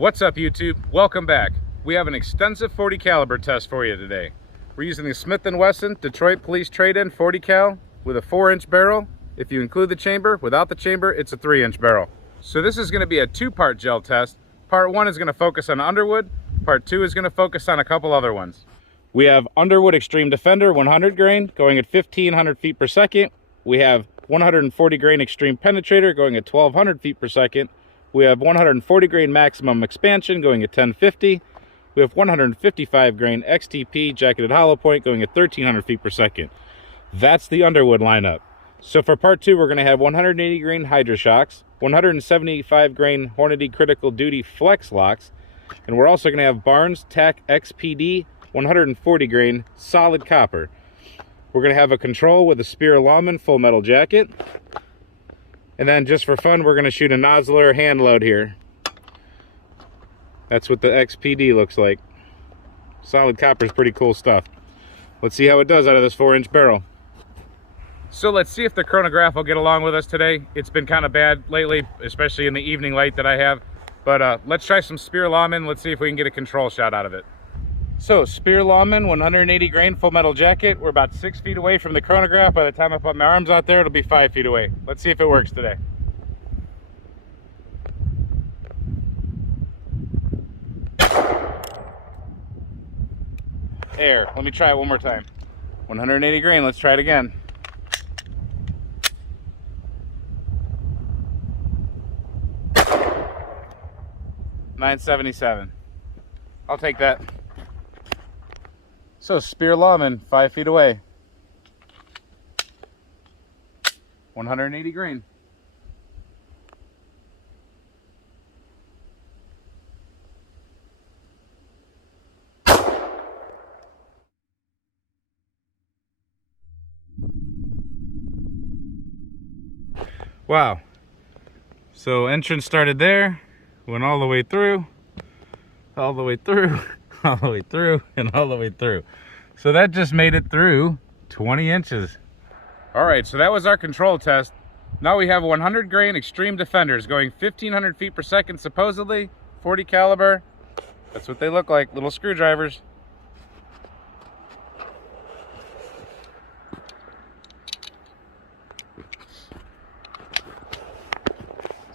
What's up, YouTube? Welcome back. We have an extensive 40 caliber test for you today. We're using the Smith&Wesson Detroit Police Trade-In 40 cal with a 4-inch barrel. If you include the chamber, without the chamber, it's a 3-inch barrel. So this is going to be a 2-part gel test. Part 1 is going to focus on Underwood. Part 2 is going to focus on a couple other ones. We have Underwood Extreme Defender 100 grain going at 1500 feet per second. We have 140 grain Extreme Penetrator going at 1200 feet per second. We have 140 grain maximum expansion going at 1050. We have 155 grain XTP jacketed hollow point going at 1300 feet per second. That's the Underwood lineup. So for part 2, we're going to have 180 grain Hydra shocks, 175 grain Hornady critical duty flex locks, and we're also going to have Barnes Tac X-PD 140 grain solid copper. We're going to have a control with a Speer Lawman full metal jacket. And then just for fun, we're going to shoot a nozzler hand load here. That's what the XPD looks like. Solid copper is pretty cool stuff. Let's see how it does out of this 4-inch barrel. So let's see if the chronograph will get along with us today. It's been kind of bad lately, especially in the evening light that I have. But let's try some Speer Lawman. Let's see if we can get a control shot out of it. So Speer Lawman 180 grain full metal jacket. We're about 6 feet away from the chronograph. By the time I put my arms out there, it'll be 5 feet away. Let's see if it works today. There, let me try it one more time. 180 grain, let's try it again. $9.77. I'll take that. So Speer Lawman, 5 feet away. 180 grain. Wow. So entrance started there, went all the way through, all the way through, all the way through, and all the way through. So that just made it through 20 inches. All right, so that was our control test. Now we have 100 grain Extreme Defenders going 1500 feet per second, supposedly 40 caliber. That's what they look like, little screwdrivers.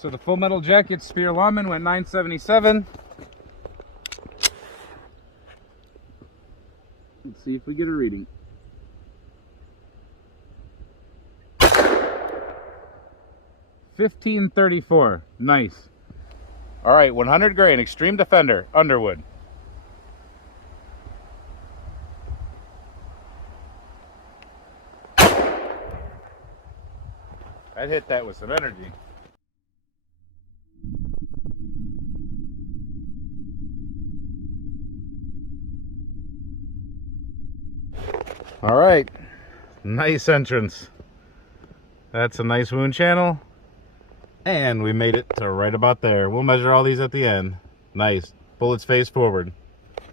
So the full metal jacket Speer Lawman went $9.77. Let's see if we get a reading. $15.34. Nice. All right, 100 grain Extreme Defender Underwood. I'd hit that with some energy. All right, nice entrance. That's a nice wound channel. And we made it to right about there. We'll measure all these at the end. Nice. Bullets face forward.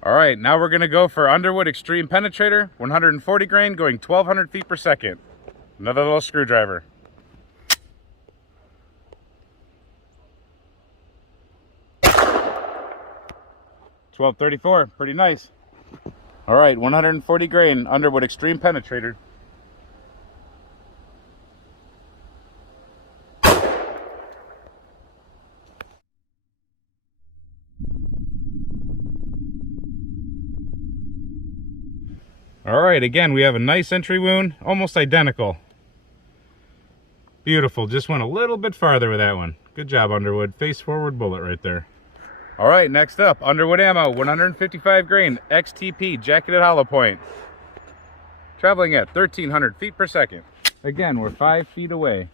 All right, now we're gonna go for Underwood Extreme Penetrator, 140 grain, going 1200 feet per second. Another little screwdriver. $12.34, pretty nice. All right, 140 grain Underwood Extreme Penetrator. All right, again, we have a nice entry wound, almost identical. Beautiful, just went a little bit farther with that one. Good job, Underwood. Face forward bullet right there. All right, next up, Underwood Ammo, 155 grain XTP jacketed hollow point. Traveling at 1300 feet per second. Again, we're 5 feet away.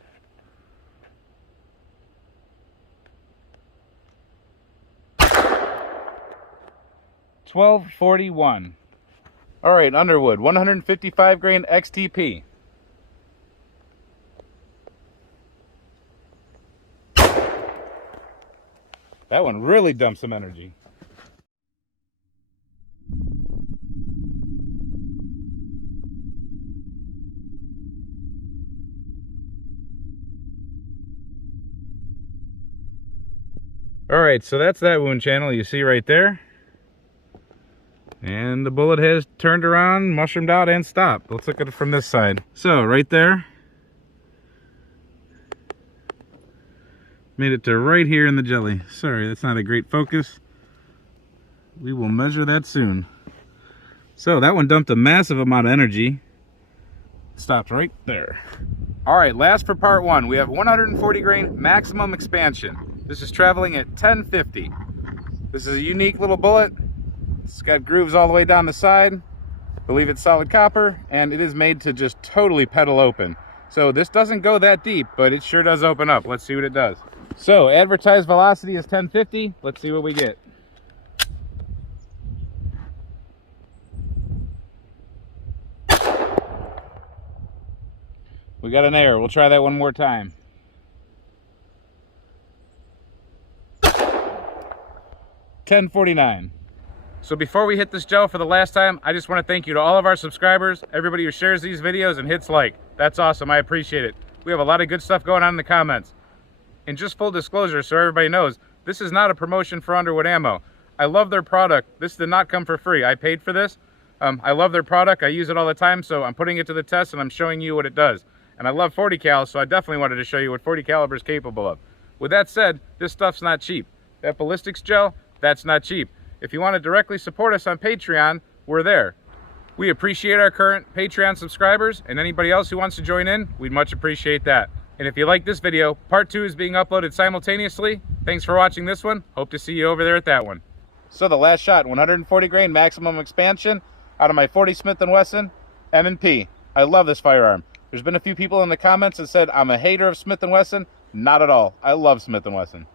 $12.41. All right, Underwood, 155 grain XTP. That one really dumped some energy. All right, so that's that wound channel you see right there. And the bullet has turned around, mushroomed out, and stopped. Let's look at it from this side. So right there, made it to right here in the jelly. Sorry, that's not a great focus. We will measure that soon. So that one dumped a massive amount of energy. Stopped right there. All right, last for part one, we have 140 grain maximum expansion. This is traveling at 1050. This is a unique little bullet. It's got grooves all the way down the side. I believe it's solid copper, and it is made to just totally pedal open. So this doesn't go that deep, but it sure does open up. Let's see what it does. So advertised velocity is 1050. Let's see what we get. We got an error. We'll try that one more time. $10.49. So before we hit this gel for the last time, I just want to thank you to all of our subscribers, everybody who shares these videos and hits like. That's awesome. I appreciate it. We have a lot of good stuff going on in the comments. And just full disclosure, so everybody knows, this is not a promotion for Underwood Ammo. I love their product. This did not come for free. I paid for this. I love their product. I use it all the time, so I'm putting it to the test and I'm showing you what it does. And I love 40 cal, so I definitely wanted to show you what 40 caliber is capable of. With that said, this stuff's not cheap. That ballistics gel, that's not cheap. If you want to directly support us on Patreon, we're there. We appreciate our current Patreon subscribers, and anybody else who wants to join in, we'd much appreciate that. And if you like this video, part 2 is being uploaded simultaneously. Thanks for watching this one. Hope to see you over there at that one. So the last shot, 140 grain maximum expansion out of my 40 Smith&Wesson M&P. I love this firearm. There's been a few people in the comments that said I'm a hater of Smith&Wesson. Not at all. I love Smith&Wesson.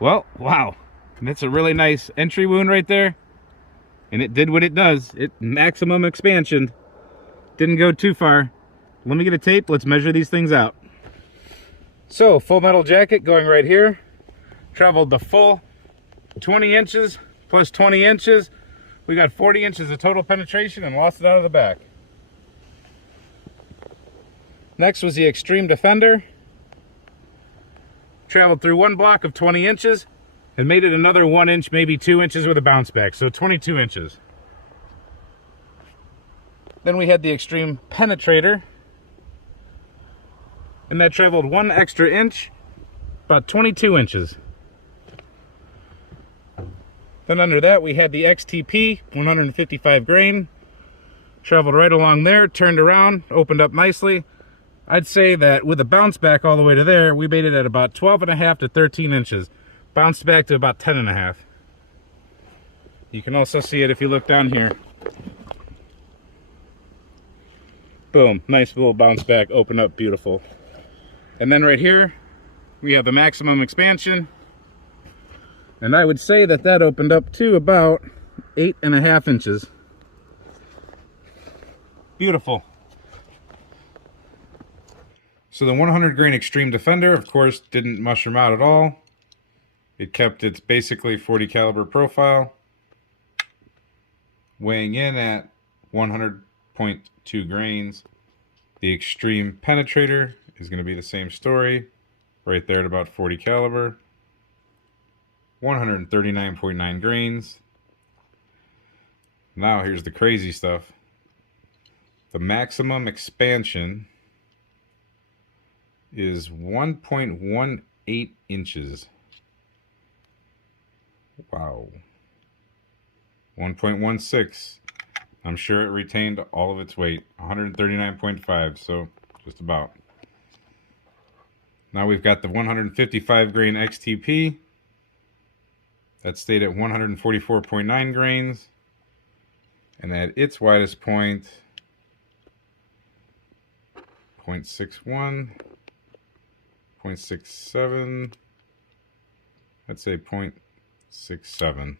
Well, wow, that's a really nice entry wound right there. And it did what it does. It maximum expansion. Didn't go too far. Let me get a tape. Let's measure these things out. So, full metal jacket going right here. Traveled the full 20 inches plus 20 inches. We got 40 inches of total penetration and lost it out of the back. Next was the Extreme Defender. Traveled through one block of 20 inches and made it another 1 inch, maybe 2 inches with a bounce back, so 22 inches. Then we had the Extreme Penetrator, and that traveled 1 extra inch, about 22 inches. Then under that we had the XTP 155 grain, traveled right along there, turned around, opened up nicely. I'd say that with a bounce back all the way to there, we made it at about 12.5 to 13 inches. Bounced back to about 10.5. You can also see it if you look down here. Boom, nice little bounce back, open up, beautiful. And then right here, we have the maximum expansion. And I would say that that opened up to about 8.5 inches. Beautiful. So the 100 grain Extreme Defender, of course, didn't mushroom out at all. It kept its basically 40 caliber profile, weighing in at 100.2 grains. The Extreme Penetrator is going to be the same story, right there at about 40 caliber, 139.9 grains. Now here's the crazy stuff. The maximum expansion is 1.18 inches. Wow. 1.16. I'm sure it retained all of its weight. 139.5, so just about. Now we've got the 155 grain XTP. That stayed at 144.9 grains. And at its widest point, 0.61. 0.67, I'd say 0.67.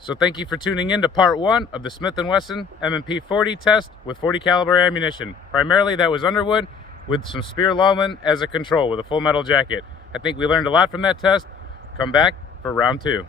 So thank you for tuning in to part 1 of the Smith&Wesson M&P 40 test with 40 caliber ammunition. Primarily that was Underwood with some Speer Lawman as a control with a full metal jacket. I think we learned a lot from that test. Come back for round 2.